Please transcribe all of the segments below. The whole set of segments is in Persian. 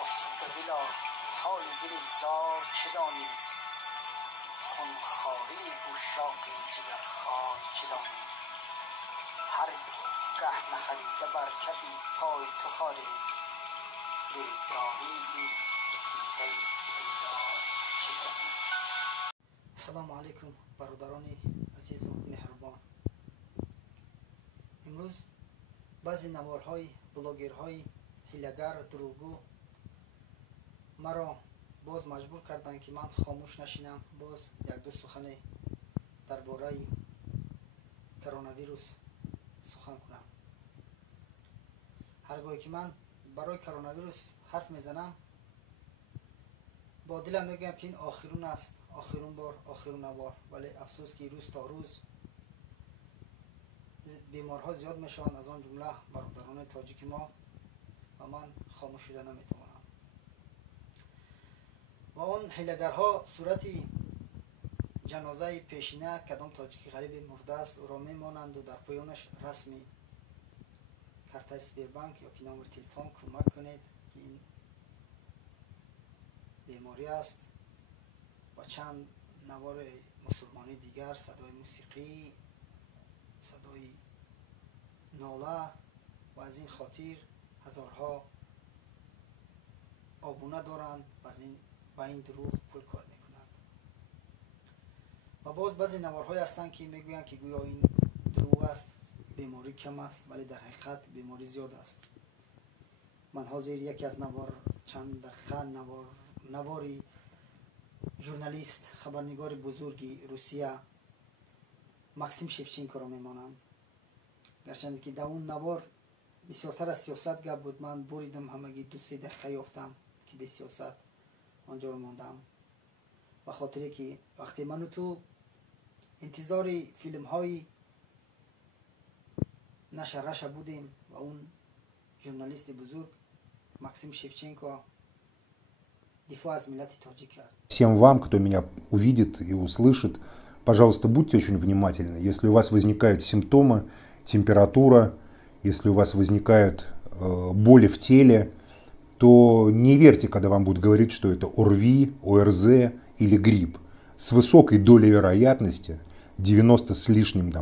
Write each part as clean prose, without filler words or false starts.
آسوده دلا حال دل زار چه دانیم خونخواری گوشاق جگرخوار چه دانیم هر گه نخریده بر کفی پای تو خاره لیداری این دیده بیدار چه دانیم. السلام علیکم برادران عزیز و مهربان. امروز بعضی نوارهای بلاگرهای حیله‌گر دروغگو مرا باز مجبور کردند که من خاموش نشینم، باز یک دو سخن درباره کرونا ویروس سخن کنم. هرگاهی که من برای کرونا ویروس حرف میزنم با دلم میگم که این آخرون است، آخرون بار، آخرون نوار، ولی افسوس که روز تا روز بیمارها زیاد میشوند، از آن جمله برادران تاجیک ما، و من خاموش شده نمیتوانم. و آن حیله‌گرها صورتی جنازه پیشینه کدام تاجیک غریب مرده است او را میمانند و در پایانش رسمی کارت سپیربانک یا که نمبر تلفن کمک کنید که این بیماری است و چند نوار مسلمانی دیگر، صدای موسیقی، صدای ناله و از این خاطر هزارها آبونه دارند و از این با این دروغ پول کار میکنند. و باز بعضی نوارهای هستند که میگویند که گویا این دروغ است، بیماری کم است، ولی در حقیقت بیماری زیاد است. من حاضر یکی از چند دقیقه نواری ژورنالیست، خبرنگار بزرگی روسیه ماکسیم شفچینکو را میمانم. گرچند که در اون نوار بسیارتر از سیاست گپ بود، من بریدم همگی 2-3 دقیقه یافتم که به سیاست آنجا رو ماندم، و خاطری که وقتی من و تو انتظار فیلم های نشرش بودیم و اون ژورنالیست بزرگ ماکسیم شفچینکو دفاع از ملت تاجیک کرد. Всем вам, кто меня увидит и услышит, пожалуйста, будьте очень внимательны. Если у вас возникают симптомы, температура, если у вас возникают боли в теле, то не верьте, когда вам будут говорить, что это ОРВИ, ОРЗ или грипп. С высокой долей вероятности, 90 с лишним,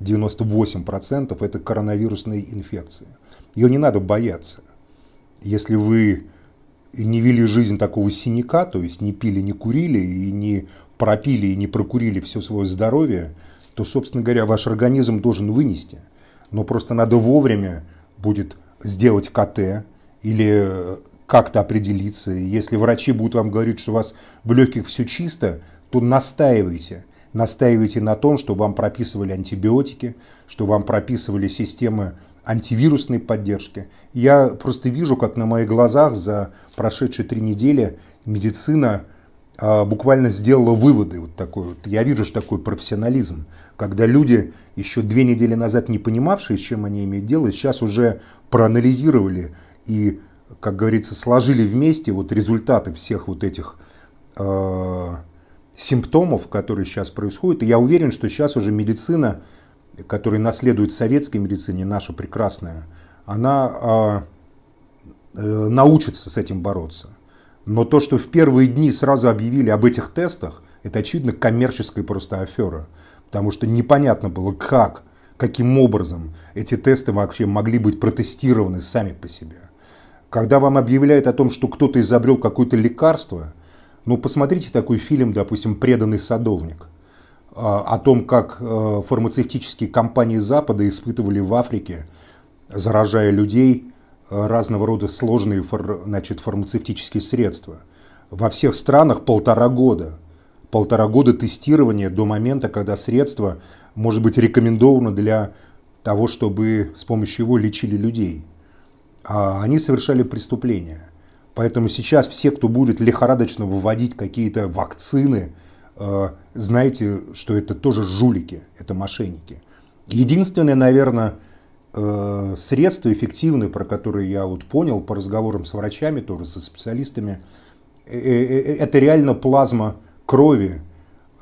98% это коронавирусная инфекция. Ее не надо бояться. Если вы не вели жизнь такого синяка, то есть не пили, не курили, и не пропили, и не прокурили все свое здоровье, то, собственно говоря, ваш организм должен вынести. Но просто надо вовремя будет сделать КТ или как-то определиться. Если врачи будут вам говорить, что у вас в легких все чисто, то настаивайте. Настаивайте на том, что вам прописывали антибиотики, что вам прописывали системы антивирусной поддержки. Я просто вижу, как на моих глазах за прошедшие 3 недели медицина буквально сделала выводы. Вот такой вот. Я вижу такой профессионализм, когда люди, еще 2 недели назад не понимавшие, с чем они имеют дело, сейчас уже проанализировали и, как говорится, сложили вместе вот результаты всех вот этих симптомов, которые сейчас происходят. И я уверен, что сейчас уже медицина, которая наследует советской медицине, наша прекрасная, она научится с этим бороться. Но то, что в первые дни сразу объявили об этих тестах, это, очевидно, коммерческая просто афера. Потому что непонятно было, каким образом эти тесты вообще могли быть протестированы сами по себе. Когда вам объявляют о том, что кто-то изобрел какое-то лекарство, ну, посмотрите такой фильм, допустим, «Преданный садовник», о том, как фармацевтические компании Запада испытывали в Африке, заражая людей, разного рода сложные фармацевтические средства. Во всех странах 1,5 года. 1,5 года тестирования до момента, когда средство может быть рекомендовано для того, чтобы с помощью его лечили людей. А они совершали преступления. Поэтому сейчас все, кто будет лихорадочно выводить какие-то вакцины, знаете, что это тоже жулики, это мошенники. Единственное, наверное, средство эффективное, про которое я вот понял по разговорам с врачами, тоже со специалистами, это реально плазма крови,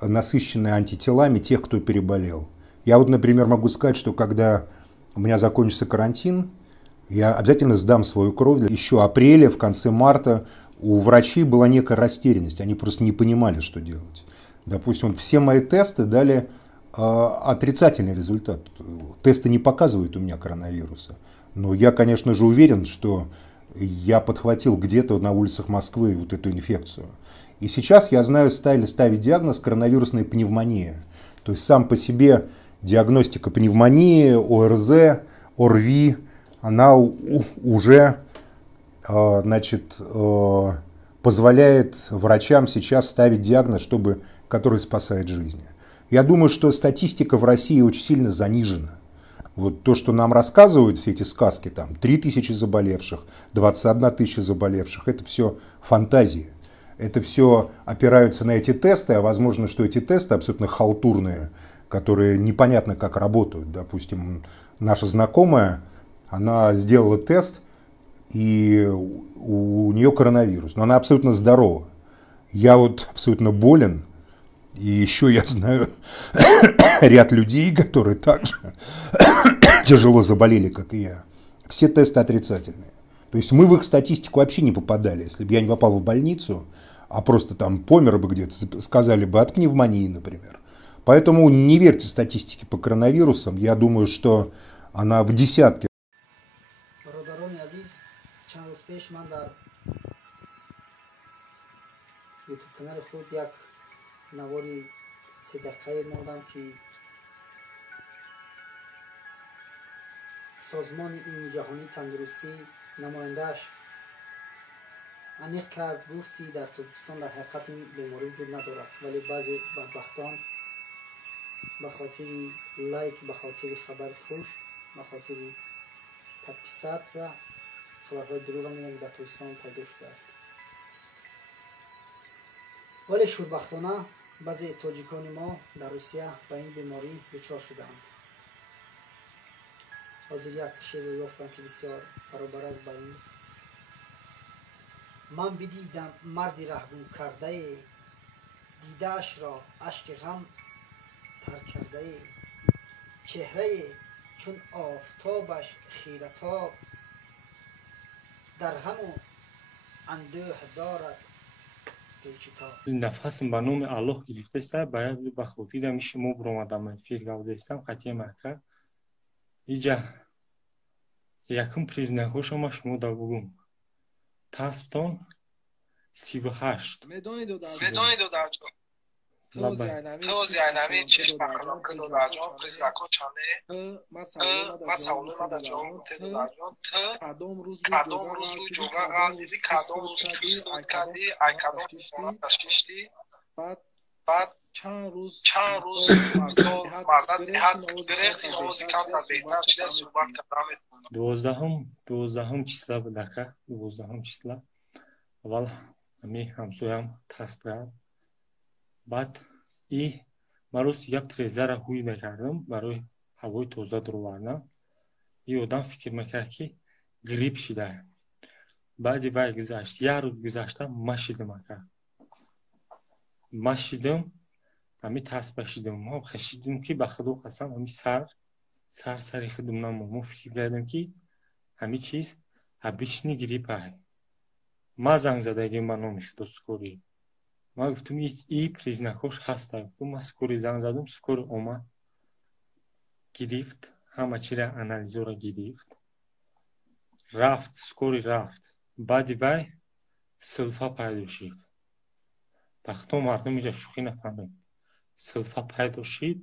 насыщенная антителами тех, кто переболел. Я вот, например, могу сказать, что когда у меня закончится карантин, Я обязательно сдам свою кровь. Еще апреля, в конце марта у врачей была некая растерянность. Они просто не понимали, что делать. Допустим, все мои тесты дали отрицательный результат. Тесты не показывают у меня коронавируса. Но я, конечно же, уверен, что я подхватил где-то на улицах Москвы вот эту инфекцию. И сейчас, я знаю, стали ставить диагноз коронавирусная пневмония. То есть сам по себе диагностика пневмонии, ОРЗ, ОРВИ, она уже позволяет врачам сейчас ставить диагноз, который спасает жизни. Я думаю, что статистика в России очень сильно занижена. Вот то, что нам рассказывают все эти сказки, там 3000 заболевших, 21 тысяча заболевших, это все фантазии. Это все опираются на эти тесты, а возможно, что эти тесты абсолютно халтурные, которые непонятно как работают. Допустим, наша знакомая, она сделала тест, и у нее коронавирус, но она абсолютно здорова. Я вот абсолютно болен, и еще я знаю ряд людей, которые также тяжело заболели, как и я. Все тесты отрицательные. То есть мы в их статистику вообще не попадали. Если бы я не попал в больницу, а просто там помер бы где-то, сказали бы от пневмонии, например. Поэтому не верьте статистике по коронавирусам. Я думаю, что она в десятке. برادران عزیز چند روز پیش من در یوتیوب کانال خود یک نواری 3 دقیقه نمودم که سازمان عمومی جهانی تندرستی نمایندهش انیق کرد، گفت که در ترکستان در حقیقت این بیماری وجود ندارد، ولی بعضی بدبختان به خاطر لایک، به خاطر خبر خوش، به خاطر تدپیسات خبرهای دروغ میگن که در ترکستان پیدا شده است. ولی شوربختانه بعضی تاجیکان ما در روسیه به این بیماری دچار شدند. حاضر یک شعر رو یافتم که بسیار برابر است با این. من بدیدم مردی رهگم کرده، دیده‌اش را اشک غم تر کرده، چهره چون آفتابش خیرتاب، در غم و اندوه دارد پیچ و تاب. نفسم به نام الله گرفته است، باید به خاطر شما برآمدم فکر گذاشتم خطی مرکه اینجا یکم پریزنک شما دا بگم تاسبتون 38 میدانی دو درجا توزیع نمی چشم بخرم که دو درجا پریزنکو چانه مسئوله مده جان تدو درجا کدام روز رو جوگا غازیدی کدام روز چوستود کردی ای کدام تشکیشتی بعد چند روز تو مزد درختی نوزی کم تا بهتر شده صحبت کردم. دوازدهم چیسلا بدکه دوازدهم چیسلا اول امی همسویم تصبر بعد ای مروز یک تریزه را هوی میکردم برای هوای توزه درو بردم. ای آدم فکر میکرد که گریپ شده. بعدی وای گذشت یک روز گذشتم مشیدم امی تصبر شدم هم خشیدم که به خدا قسم امی سر خودم نمو فکر کردم که همین چیز обычный گریپ است. ما زنگ زدگی من نمیخواد سکوری. ما گفتم ای پریزنکوش هست. گفتم ما سکوری زنگ زدم سکور اومد گرفت همه چی را آنالیز را گرفت رفت سکوری رفت بعدی وای سلفا پیدا شد. وقتی مردم میگه شوخی نکنم سلفا پیدا شد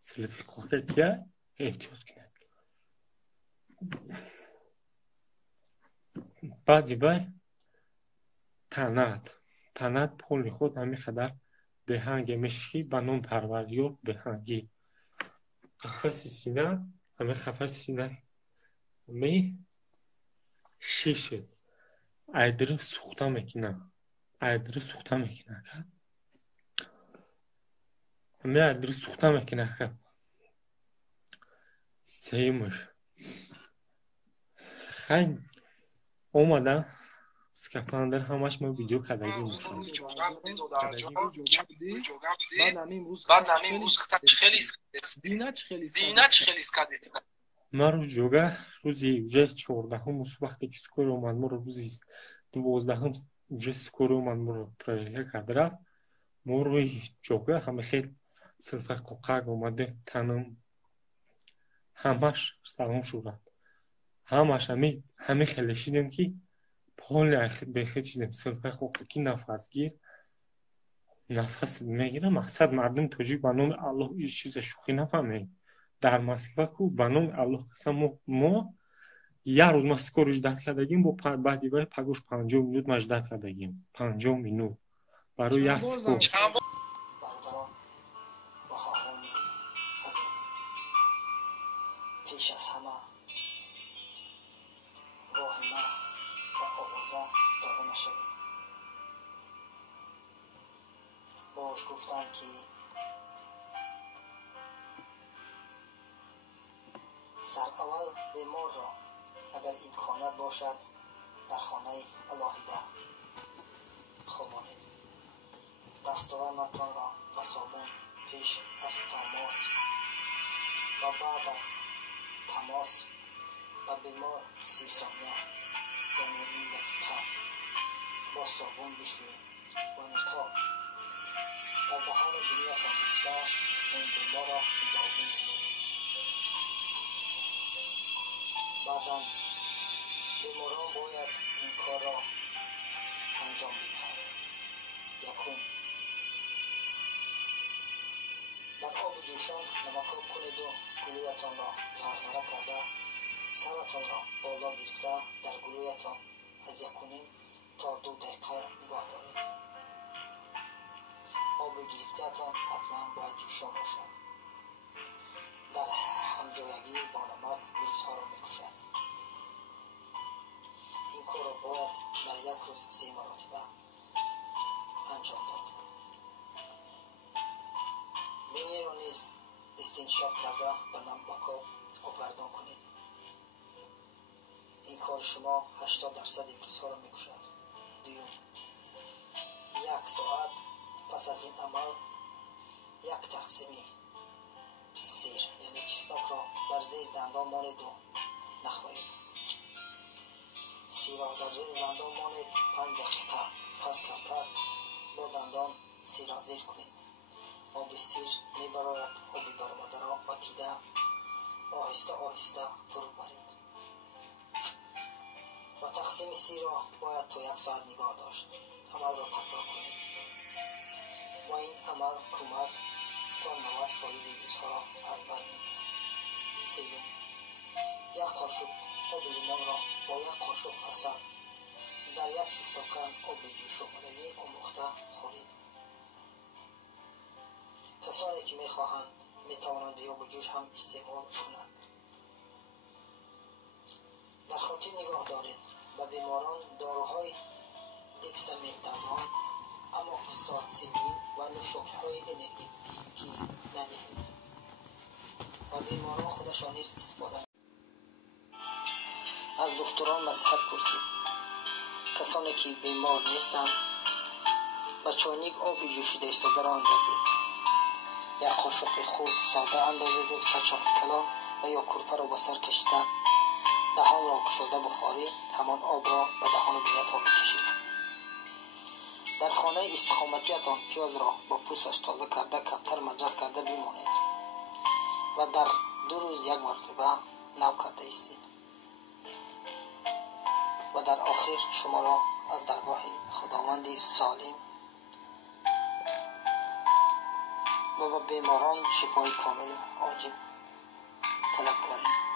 سلفی خواه که احتیاط کنه بعدی وای تنت پول خود همی خدر به هنگ مشکی بنون پروریو به هنگی قفص سینه همی قفص سینه همی شیشه ایدری سوخته میکنه همی ایدری سوخته میکنه که سیمش خیلی اومدن اسکافاندر همش ما ویدیو کردیم بعد امروز خیلی ما رو جوگا روزی вже 14 وقتی که скоро اومد ما رو روزی 12 вже скоро اومد ما رو проверка кадра ما روی جوگا همه خیلی صرفا قوقاق اومده تنم همش سلام شد همش همه خیلی شدیم که پول به خیلی چیزیم صرفا قوقاقی نفس میگیره مقصد مردم توجیه به نام الله این چیز شوخی نفهمه در مسکو کو به نام الله قسم ما یک روز ما سکورش داد کردیم با بعدی وای پگوش 50 مینوت مجدد کردیم 50 مینوت برای یک سکور پیش از همه واهمه و آوازه داده نشوید. باز گفتم که سر اول بیمار را اگر امکانات باشد در خانه علاهیده خوابانید. دستانتان را با صابون پیش از تماس و بعد از تماس با بیمار 30 ثانیه یعنی این دقیقه با صابون بشویید و نقاب در دهان بینیتان گرفته اون بیمار را بیداربین کنید. بعدا بیماران باید این کار را انجام بدهند. یکم در آب جوشان نمکاب کنید و گلویتان را غرغره کرده سرتان را بالا گرفته در گلویتان از 1.5 تا 2 دقیقه نگاه دارید. آب گرفته‌تان حتما باید جوشان باشد. در همجایگی با نمک ویروس‌ها را می‌کشد. این کار را باید در یک روز 3 مرتبه انجام داد. بینی را نیز استنشاق کرده به نمک آبگردان کنید. این کار شما 80% ویروس‌ها را می‌کشد. دوم، 1 ساعت پس از این عمل 1 تقسیم سیر یعنی چسناک را در زیر دندان مانید و نخورید. سیر را در زیر دندان مانید 5 دقیقه پس کمتر با دندان سیر را زیر کنید. آب سیر میبراید آبی برآمده را وکیده آهسته آهسته فرو برید و تقسیم سیر را باید تا 1 ساعت نگاه داشت. عمل را تکرار کنید و این عمل کمک تا 90% ویروس‌ها را از بین می‌برد. سوم، 1 قاشق آب لیمون را با 1 قاشق عسل در 1 استکان آب جوش آمدگی آموخته خورید. کسانی که می‌خواهند می‌توانند آب جوش هم استعمال کنند. در خاطر نگاه دارید به بیماران داروهای دکسامتازون، آموکسیسیلین و نوشابه‌های انرژیتیکی ندهید و بیماران خودشان نیز استفاده از دکتران مصلحت پرسید. کسانی که بیمار نیستند به چای‌نیک آب جوشیده ایستاده را اندازید. 1 قاشق خرد ساده اندازید و سچاق کلان و یا کرپه را به سر کشیده دهان را گشاده بخاری همان آب را به دهان بینیتان بکشید. در خانه استقامتیتان پیاز را با پوستش تازه کرده کمتر مجر کرده بمانید و در 2 روز 1 مرتبه نو کرده ایستید و در آخر شما را از درگاه خداوند سالم و به بیماران شفای کامل و عاجل طلب کردیم.